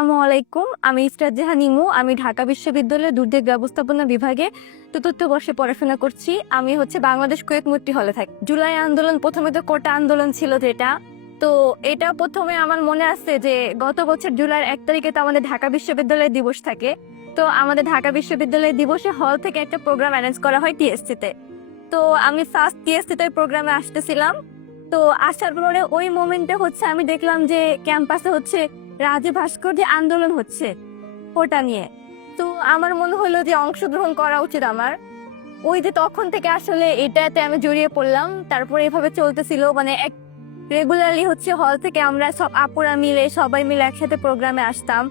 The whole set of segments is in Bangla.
আসসালামু আলাইকুম। আমি ইসরাত জাহান ইমু। আমি ঢাকা বিশ্ববিদ্যালয়ের দুর্যোগ ব্যবস্থাপনা বিভাগে চতুর্থ বর্ষে পড়াশোনা করছি। আমি বাংলাদেশ কুয়েত মৈত্রী হলে থাকি। জুলাই আন্দোলন প্রথমে তো কোটা আন্দোলন ছিল যেটা, তো এটা প্রথমে আমার মনে আছে যে গত বছর জুলাইয়ের 1 তারিখে তো আমাদের ঢাকা বিশ্ববিদ্যালয় দিবস থাকে। তো আমাদের ঢাকা বিশ্ববিদ্যালয় দিবসে হল থেকে একটা প্রোগ্রাম অ্যারেঞ্জ করা হয় টিএসসি তে। তো আমি ফার্স্ট টিএসসি তে প্রোগ্রামে আসতেছিলাম। তো আসার পরে ওই মোমেন্টে আমি দেখলাম যে ক্যাম্পাসে রাজু ভাস্কর্যে আন্দোলন হচ্ছে ওটা নিয়ে। তো আমার মনে হলো যে অংশগ্রহণ করা উচিত আমার। ওই যে তখন থেকে আসলে এটাতে আমি জড়িয়ে পড়লাম। তারপরে এভাবে চলতেছিল, মানে এক রেগুলারলি হল থেকে আমরা সব আপুরা মিলে সবাই মিলে একসাথে প্রোগ্রামে আসতাম।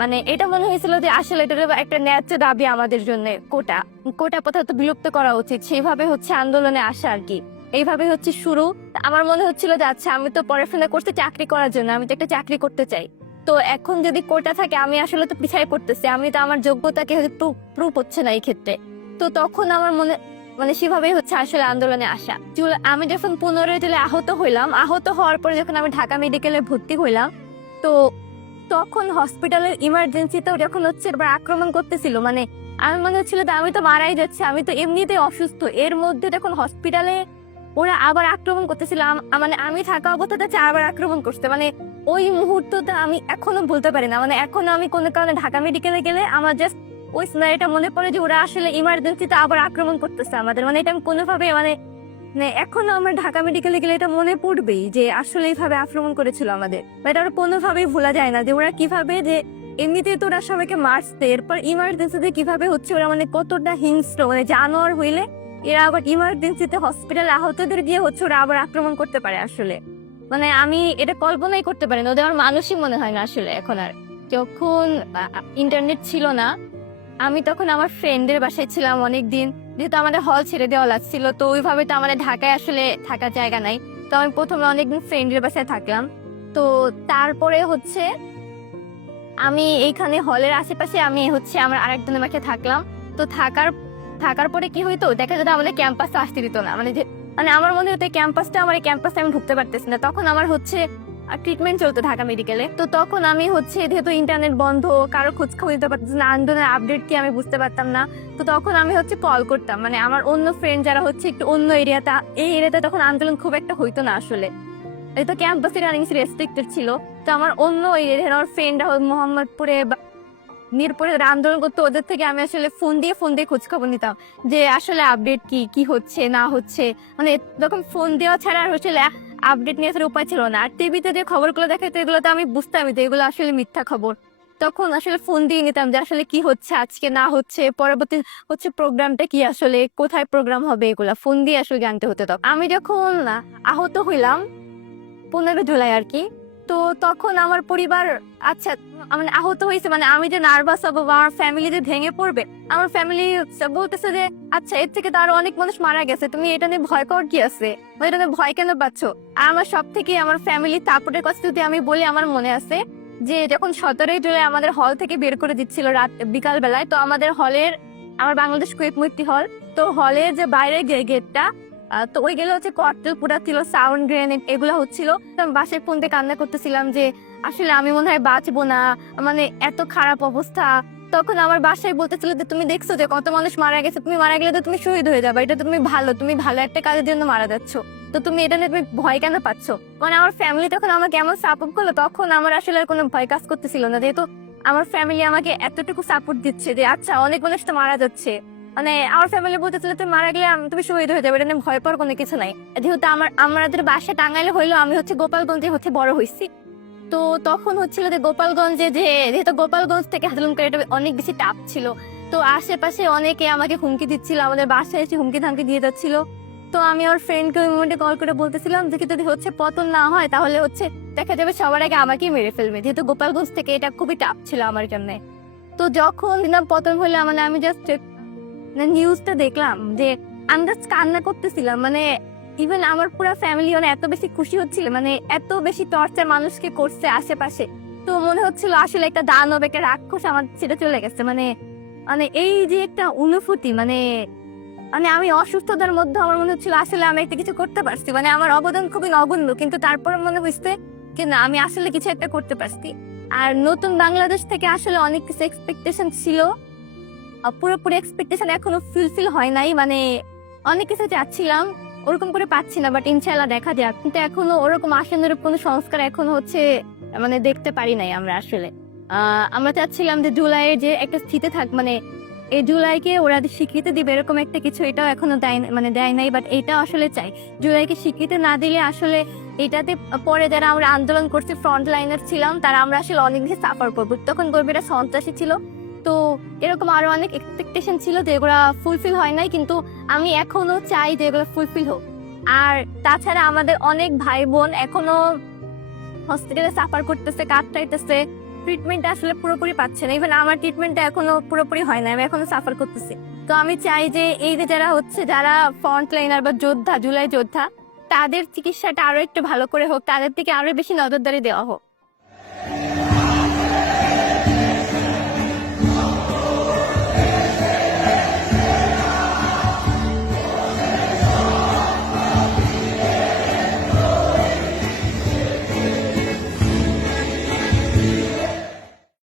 মানে এটা মনে হয়েছিল যে আসলে এটা একটা ন্যায্য দাবি আমাদের জন্য। কোটা কোটা প্রথা তো বিলুপ্ত করা উচিত, সেইভাবে আন্দোলনে আসা আর কি। এইভাবে শুরু। আমার মনে হচ্ছিল যে আচ্ছা, আমি তো পড়াশোনা করতে চাকরি করার জন্য, আমি তো একটা চাকরি করতে চাই। তো এখন যদি কোটা থাকে, আমি আসলে তো পিছায় পড়তেছি, আমি তো আমার যোগ্যতাকে প্রুফ হচ্ছে না এই ক্ষেত্রে। তো তখন আমার মানে সেভাবেই আসলে আন্দোলনে আসা। আমি যখন 15 জুলাই আহত হইলাম, আহত হওয়ার পরে যখন আমি ঢাকা মেডিকেলে ভর্তি হইলাম, তো তখন হসপিটালের ইমার্জেন্সিতেও যখন এবার আক্রমণ করতেছিল, মানে আমি মনে হচ্ছিল যে আমি তো মারাই যাচ্ছি, আমি তো এমনিতেই অসুস্থ, এর মধ্যে যখন হসপিটালে ওরা আবার আক্রমণ করতেছিল, মানে আমি থাকা অবস্থাতে আবার আক্রমণ করতে, মানে ওই মুহূর্তটা আমি এখনো ভুলতে পারি না। মানে এখনো আমি কোনো কারণে ঢাকা মেডিকেলে গেলে আমার জাস্ট ওই সিনারিটা মনে পড়ে যে ওরা আসলে ইমার্জেন্সিতে আবার আক্রমণ করতেছে আমাদের। মানে এটা আমি কোনোভাবে মানে এখনো আমার ঢাকা মেডিকেলে গেলে এটা মনে পড়বেই যে আসলে এইভাবে আক্রমণ করেছিল আমাদের। এটা ওরা কোনোভাবেই ভোলা যায় না যে ওরা কিভাবে, যে এমনিতেই তো ওরা সবাইকে মারছে, এরপর ইমার্জেন্সিতে কিভাবে ওরা মানে কতটা হিংস্র, মানে জানোয়ার হইলে এরা আবার ইমার্জেন্সিতে হসপিটালে আহতদের দিয়ে ওরা আবার আক্রমণ করতে পারে। আসলে মানে আমি এটা কল্পনাই করতে পারি না, ওদের আমার মানুষই মনে হয় না আসলে। এখন আর যখন ইন্টারনেট ছিল না, আমি তখন আমার ফ্রেন্ডের বাসায় ছিলাম অনেকদিন, যেহেতু আমাদের হল ছেড়ে দেওয়া লাগছিল। তো ওইভাবে তো আমাদের ঢাকায় আসলে থাকার জায়গা নাই। তো আমি প্রথমে অনেকদিন ফ্রেন্ডের বাসায় থাকলাম। তো তারপরে আমি এইখানে হলের আশেপাশে আমি আমার আরেকজনের বাসায় থাকলাম। তো থাকার পরে কি হইতো, দেখা যেত আমাদের ক্যাম্পাসে আসতে দিত না। মানে আমার মনে হতো আমার এই ক্যাম্পাসে আমি ঢুকতে পারতেছি না। তখন আমার ট্রিটমেন্ট চলতো ঢাকা মেডিকেলে। তো তখন আমি যেহেতু ইন্টারনেট বন্ধ, কারো খোঁজ খবর দিতে পারতেছি না, আন্দোলনের আপডেট কি আমি বুঝতে পারতাম না। তো তখন আমি কল করতাম, মানে আমার অন্য ফ্রেন্ড যারা একটু অন্য এরিয়াতে, এই এরিয়াতে তখন আন্দোলন খুব একটা হইতো না আসলে। এই তো ক্যাম্পাসের রানিং রেস্ট্রিক্টেড ছিল। তো আমার অন্য এরিয়ার ফ্রেন্ডরা মোহাম্মদপুরে বা মিরপুরে আন্দোলন করতো, ওদের থেকে আমি আসলে ফোন দিয়ে খোঁজ খবর নিতাম যে আসলে আপডেট কি হচ্ছে না হচ্ছে। মানে তখন ফোন দেওয়া ছাড়া আর আপডেট নিয়ে আসার উপায় ছিল না। আর টিভিতে যে খবরগুলো দেখাতো, এগুলো তো আমি বুঝতাম যে এগুলো আসলে মিথ্যা খবর। তখন আসলে ফোন দিয়ে নিতাম যে আসলে কি হচ্ছে আজকে না হচ্ছে, পরবর্তী প্রোগ্রামটা কি, আসলে কোথায় প্রোগ্রাম হবে, এগুলা ফোন দিয়ে আসলে জানতে হতো। তখন আমি যখন আহত হইলাম 15 জুলাই আর কি, তো তখন আমার পরিবার, আচ্ছা মানে আহত হয়েছে, মানে আমি যে নার্ভাস হবো বা আমার ফ্যামিলি যে ভেঙে পড়বে, আমার ফ্যামিলি বলতেছে যে আচ্ছা, এর থেকে তো আরো অনেক মানুষ মারা গেছে, তুমি এটা নিয়ে ভয় পাওয়ার কি আছে, এটা নিয়ে ভয় কেন পাচ্ছ? আর আমার সব থেকে আমার ফ্যামিলি সাপোর্টের কথা যদি আমি বলি, আমার মনে আছে যে যখন 17 জুলাই আমাদের হল থেকে বের করে দিচ্ছিল রাত বিকাল বেলায়, তো আমার বাংলাদেশ কুয়েত মৈত্রী হল, তো হলের যে বাইরে গেটটা, তো ওই গেলে ককটেল পুরা ছিল, সাউন্ড গ্রেনেড এগুলো হচ্ছিল। বাসায় ফোন দিয়ে কান্না করতেছিলাম যে আসলে আমি মনে হয় বাঁচবো না, মানে এত খারাপ অবস্থা। তখন আমার বাসায় বলতেছিল যে তুমি দেখছো যে কত মানুষ মারা গেছে, তুমি মারা গেলে তো তুমি শহীদ হয়ে যাবে, এটা তুমি ভালো একটা কাজের জন্য মারা যাচ্ছ, তো তুমি এটা নিয়ে তুমি ভয় কেন পাচ্ছ? মানে আমার ফ্যামিলি তখন আমাকে এমন সাপোর্ট করলো, তখন আমার আসলে আর কোনো ভয় কাজ করতেছিল না, যেহেতু আমার ফ্যামিলি আমাকে এতটুকু সাপোর্ট দিচ্ছে যে আচ্ছা, অনেক মানুষ তো মারা যাচ্ছে। মানে আমার ফ্যামিলি বলতেছিল তুমি মারা গেলে তুমি শহীদ হয়ে যাবে, এটা নিয়ে ভয় পাওয়ার কোনো কিছু নাই। যেহেতু আমাদের বাসা টাঙ্গাইলে হইলো, আমি গোপালগঞ্জে বড় হয়েছি। তো তখন যে গোপালগঞ্জে যেহেতু গোপালগঞ্জ থেকে আন্দোলন করে, এটা অনেক বেশি টাফ ছিল। তো আশেপাশে অনেকে আমাকে হুমকি দিচ্ছিল, আমাদের বাসায় এসে হুমকি ধামকি দিয়ে যাচ্ছিল। তো আমি আমার ফ্রেন্ডকে ওই মোমেন্টে কল করে বলতেছিলাম যে যদি পতন না হয়, তাহলে দেখা যাবে সবার আগে আমাকেই মেরে ফেলবে, যেহেতু গোপালগঞ্জ থেকে এটা খুবই টাফ ছিল আমার জন্য। তো যখন পতন হইলো, মানে আমি জাস্ট নিউজটা দেখলাম যে আমি জাস্ট কান্না করতেছিলাম। মানে ইভেন আমার পুরো ফ্যামিলি এত বেশি খুশি হচ্ছিল, মানে এত বেশি টর্চার মানুষকে করছে আশেপাশে। তো মনে হচ্ছিল আসলে একটা দানব, একটা রাক্ষস আমার সেটা চলে গেছে। মানে মানে এই যে একটা অনুভূতি, মানে মানে আমি অসুস্থতার মধ্যে আমার মনে হচ্ছিল আসলে আমি একটা কিছু করতে পারছি, মানে আমার অবদান খুবই নগণ্য, কিন্তু তারপর মনে হচ্ছে যে না, আমি আসলে কিছু একটা করতে পারছি। আর নতুন বাংলাদেশ থেকে আসলে অনেক কিছু এক্সপেকটেশন ছিল, পুরোপুরি এক্সপেকটেশন এখনো ফুলফিল হয় নাই। মানে অনেক কিছু চাচ্ছিলাম, ওরকম করে পাচ্ছি না, বাট ইনশাল্লাহ দেখা যাক। কিন্তু এখনো ওরকম আশানুরূপ কোনো সংস্কার এখনো হচ্ছে মানে দেখতে পারি নাই আমরা আসলে। আমরা চাচ্ছিলাম যে জুলাইয়ের যে একটা স্থিতি থাক, মানে এই জুলাইকে ওরা স্বীকৃতি দিবে এরকম একটা কিছু, এটাও এখনো দেয় নাই। বাট এটা আসলে চাই, জুলাইকে স্বীকৃতি না দিলে আসলে এটাতে পরে যারা আমরা আন্দোলন করছি, ফ্রন্ট লাইনার ছিলাম, তারা আমরা আসলে অনেক বেশি সাফার করবো। তখন গর্বিরা সন্ত্রাসী ছিল, তো এরকম আরো অনেক এক্সপেকটেশন ছিল যেগুলো ফুলফিল হয় নাই, কিন্তু আমি এখনো চাই যে এগুলো ফুলফিল হোক। আর তাছাড়া আমাদের অনেক ভাই বোন এখনো হসপিটালে সাফার করতেছে, কাটতেছে, ট্রিটমেন্ট আসলে পুরোপুরি পাচ্ছে না। ইভেন আমার ট্রিটমেন্টটা এখনো পুরোপুরি হয় না, আমি এখনো সাফার করতেছি। তো আমি চাই যে এই যে যারা ফ্রন্ট লাইনার বা যোদ্ধা, জুলাই যোদ্ধা, তাদের চিকিৎসাটা আরো একটু ভালো করে হোক, তাদের থেকে আরো বেশি নজরদারি দেওয়া হোক।